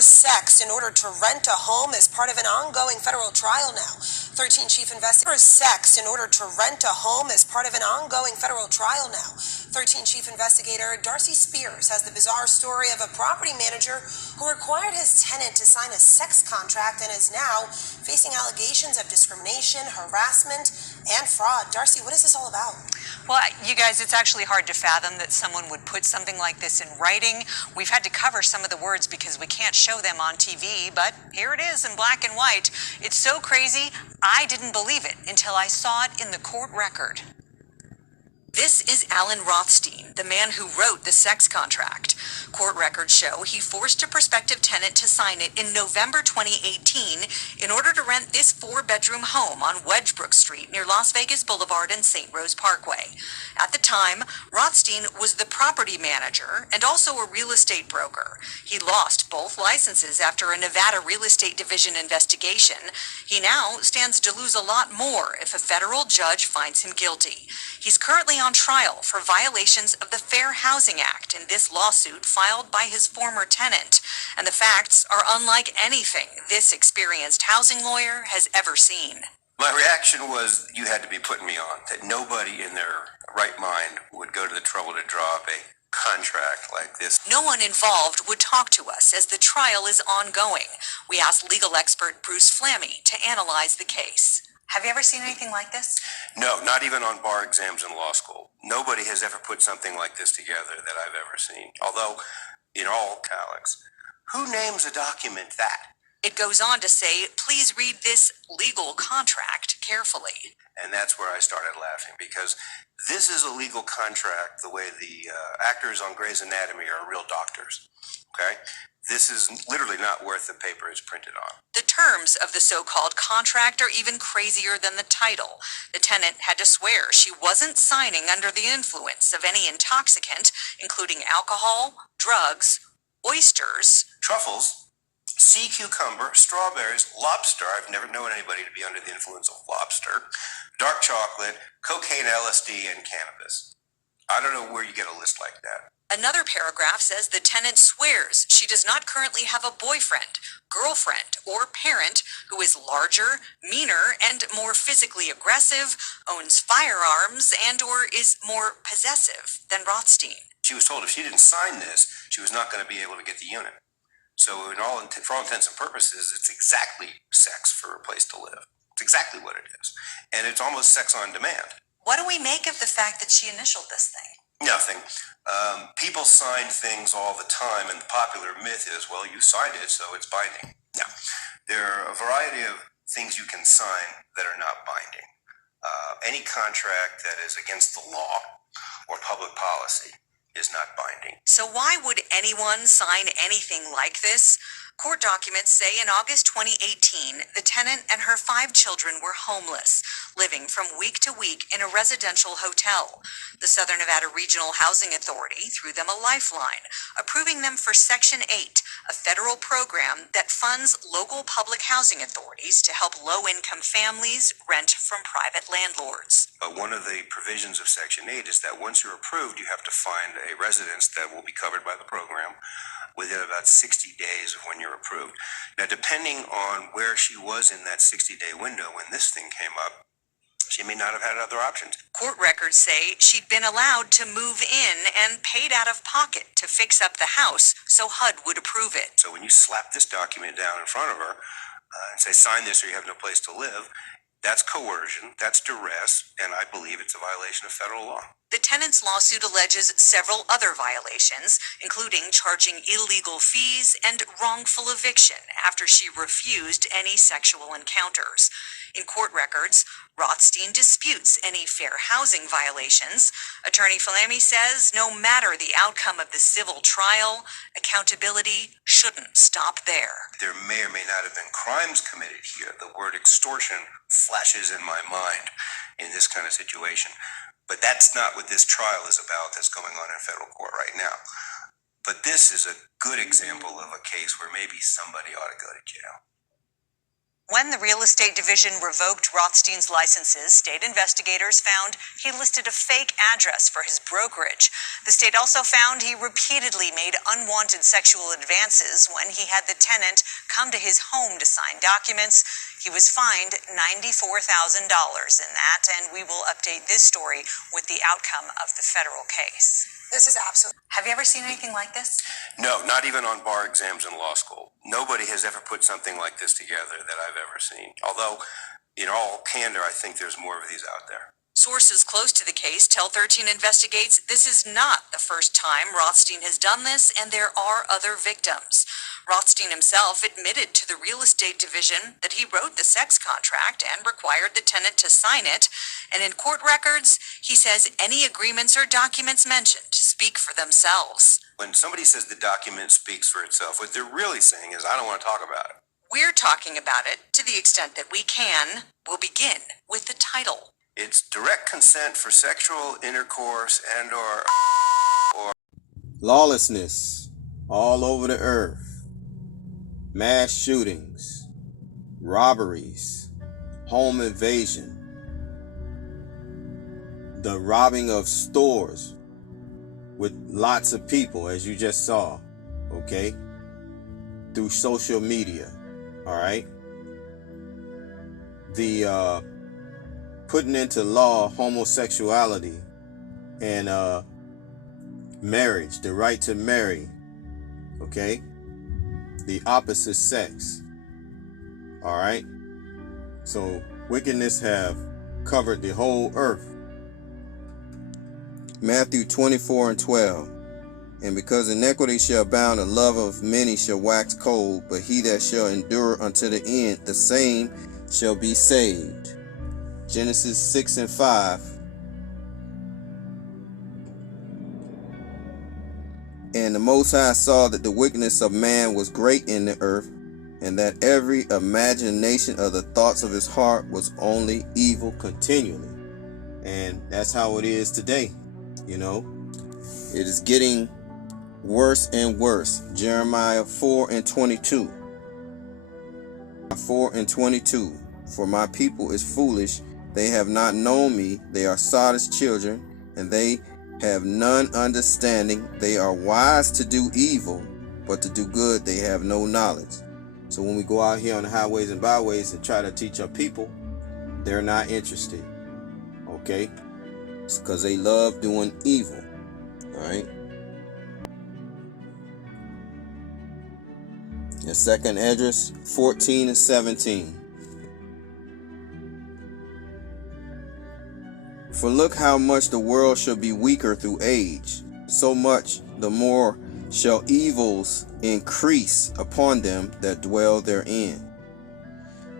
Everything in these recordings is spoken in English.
sex in order to rent a home as part of an ongoing federal trial now. 13 chief investigators sex in order to rent a home as part of an ongoing federal trial now. 13 chief investigator Darcy Spears has the bizarre story of a property manager who required his tenant to sign a sex contract and is now facing allegations of discrimination, harassment, and fraud. Darcy, what is this all about? Well, you guys, it's actually hard to fathom that someone would put something like this in writing. We've had to cover some of the words because we can't show them on TV, but here it is in black and white. It's so crazy, I didn't believe it until I saw it in the court record. This is Alan Rothstein, the man who wrote the sex contract. Court records show he forced a prospective tenant to sign it in November 2018 in order to rent this 4-bedroom home on Wedgebrook Street near Las Vegas Boulevard and St. Rose Parkway. At the time, Rothstein was the property manager and also a real estate broker. He lost both licenses after a Nevada Real Estate Division investigation. He now stands to lose a lot more if a federal judge finds him guilty. He's currently on trial for violations of the Fair Housing Act in this lawsuit filed by his former tenant. And the facts are unlike anything this experienced housing lawyer has ever seen. My reaction was, you had to be putting me on, that nobody in their right mind would go to the trouble to draw up a contract like this. No one involved would talk to us as the trial is ongoing. We asked legal expert Bruce Flamme to analyze the case. Have you ever seen anything like this? No, not even on bar exams in law school. Nobody has ever put something like this together that I've ever seen. Although, in all, Alex, who names a document that? It goes on to say, please read this legal contract carefully. And that's where I started laughing, because this is a legal contract the way the actors on Grey's Anatomy are real doctors, okay? This is literally not worth the paper it's printed on. The terms of the so-called contract are even crazier than the title. The tenant had to swear she wasn't signing under the influence of any intoxicant, including alcohol, drugs, oysters, truffles, sea cucumber, strawberries, lobster. I've never known anybody to be under the influence of lobster, dark chocolate, cocaine, LSD, and cannabis. I don't know where you get a list like that. Another paragraph says the tenant swears she does not currently have a boyfriend, girlfriend, or parent who is larger, meaner, and more physically aggressive, owns firearms, and or is more possessive than Rothstein. She was told if she didn't sign this, she was not going to be able to get the unit. So for all intents and purposes, it's exactly sex for a place to live. It's exactly what it is. And it's almost sex on demand. What do we make of the fact that she initialed this thing? Nothing. People sign things all the time, and the popular myth is, well, you signed it, so it's binding. Now, there are a variety of things you can sign that are not binding. Any contract that is against the law or public policy is not binding. So why would anyone sign anything like this? Court documents say in August 2018, the tenant and her 5 children were homeless, living from week to week in a residential hotel. The Southern Nevada Regional Housing Authority threw them a lifeline, approving them for Section 8, a federal program that funds local public housing authorities to help low-income families rent from private landlords. But one of the provisions of Section 8 is that once you're approved, you have to find a residence that will be covered by the program within about 60 days of when you're approved. Now, depending on where she was in that 60-day window when this thing came up, she may not have had other options. Court records say she'd been allowed to move in and paid out of pocket to fix up the house so HUD would approve it. So when you slap this document down in front of her and say, sign this or you have no place to live, that's coercion, that's duress, and I believe it's a violation of federal law. The tenant's lawsuit alleges several other violations, including charging illegal fees and wrongful eviction after she refused any sexual encounters. In court records, Rothstein disputes any fair housing violations. Attorney Flamme says no matter the outcome of the civil trial, accountability shouldn't stop there. There may or may not have been crimes committed here. The word extortion flashes in my mind in this kind of situation. But that's not what this trial is about that's going on in federal court right now. But this is a good example of a case where maybe somebody ought to go to jail. When the real estate division revoked Rothstein's licenses, state investigators found he listed a fake address for his brokerage. The state also found he repeatedly made unwanted sexual advances when he had the tenant come to his home to sign documents. He was fined $94,000 in that, and we will update this story with the outcome of the federal case. This is absolutely. Have you ever seen anything like this? No, not even on bar exams in law school. Nobody has ever put something like this together that I've ever seen. Although, in all candor, I think there's more of these out there. Sources close to the case tell 13 Investigates this is not the first time Rothstein has done this, and there are other victims. Rothstein himself admitted to the real estate division that he wrote the sex contract and required the tenant to sign it. And in court records, he says any agreements or documents mentioned speak for themselves. When somebody says the document speaks for itself, what they're really saying is, I don't want to talk about it. We're talking about it to the extent that we can. We'll begin with the title. It's direct consent for sexual intercourse and or Lawlessness all over the earth. Mass shootings, robberies, home invasion, the robbing of stores with lots of people, as you just saw, okay, through social media, all right? The putting into law homosexuality and marriage, the right to marry, okay, the opposite sex, all right? So wickedness have covered the whole earth. Matthew 24:12. And because iniquity shall abound, the love of many shall wax cold, but he that shall endure unto the end, the same shall be saved. Genesis 6:5. And the Most High saw that the wickedness of man was great in the earth, and that every imagination of the thoughts of his heart was only evil continually. And that's how it is today, you know. It is getting worse and worse. Jeremiah 4:22. 4:22. For my people is foolish, they have not known me, they are sottish children, and they have none understanding. They are wise to do evil, but to do good they have no knowledge. So when we go out here on the highways and byways and try to teach our people, they're not interested, okay? It's because they love doing evil, all right? The second address, 14 and 17. For look how much the world shall be weaker through age, so much the more shall evils increase upon them that dwell therein.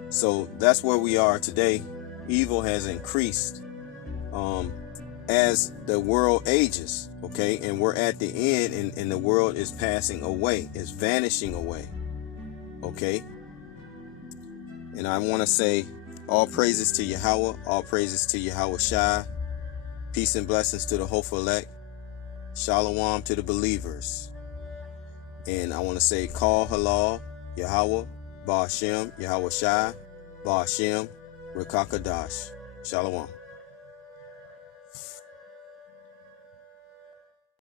So that's where we are today. Evil has increased as the world ages, okay? And we're at the end, and the world is passing away, is vanishing away, okay? And I want to say all praises to Yahweh, all praises to Yahweh Shai. Peace and blessings to the hopeful elect. Shalom to the believers. And I want to say, Call Halal, Yahweh, Ba'ashem, Yahweh Shai, Ba'ashem, Rekakadash. Shalom.